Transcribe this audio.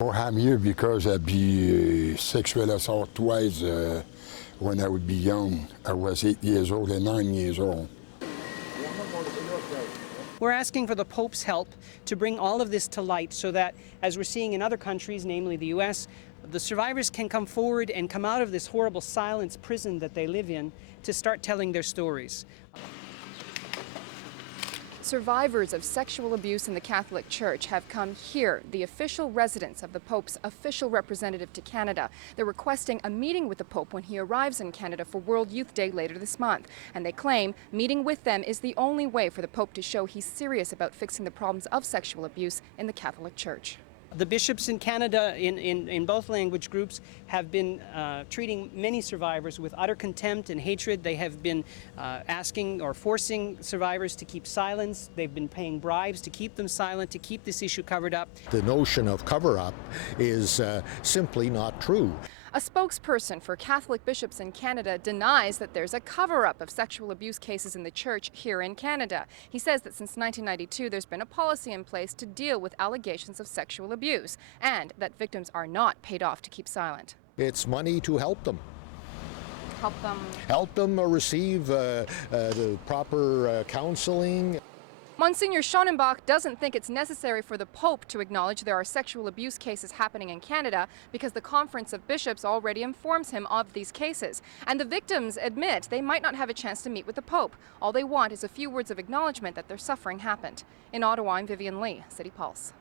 Or have you, because I'd be sexual assault twice when I would be young. I was 8 years old and 9 years old. We're asking for the Pope's help to bring all of this to light so that, as we're seeing in other countries, namely the US, the survivors can come forward and come out of this horrible silence prison that they live in to start telling their stories. Survivors of sexual abuse in the Catholic Church have come here, the official residence of the Pope's official representative to Canada. They're requesting a meeting with the Pope when he arrives in Canada for World Youth Day later this month. And they claim meeting with them is the only way for the Pope to show he's serious about fixing the problems of sexual abuse in the Catholic Church. The bishops in Canada, in both language groups, have been treating many survivors with utter contempt and hatred. They have been asking or forcing survivors to keep silence. They've been paying bribes to keep them silent, to keep this issue covered up. The notion of cover-up is simply not true. A spokesperson for Catholic bishops in Canada denies that there's a cover-up of sexual abuse cases in the church here in Canada. He says that since 1992 there's been a policy in place to deal with allegations of sexual abuse and that victims are not paid off to keep silent. It's money to help them. Help them receive the proper counseling. Monsignor Schonenbach doesn't think it's necessary for the Pope to acknowledge there are sexual abuse cases happening in Canada because the Conference of Bishops already informs him of these cases. And the victims admit they might not have a chance to meet with the Pope. All they want is a few words of acknowledgement that their suffering happened. In Ottawa, I'm Vivian Lee, City Pulse.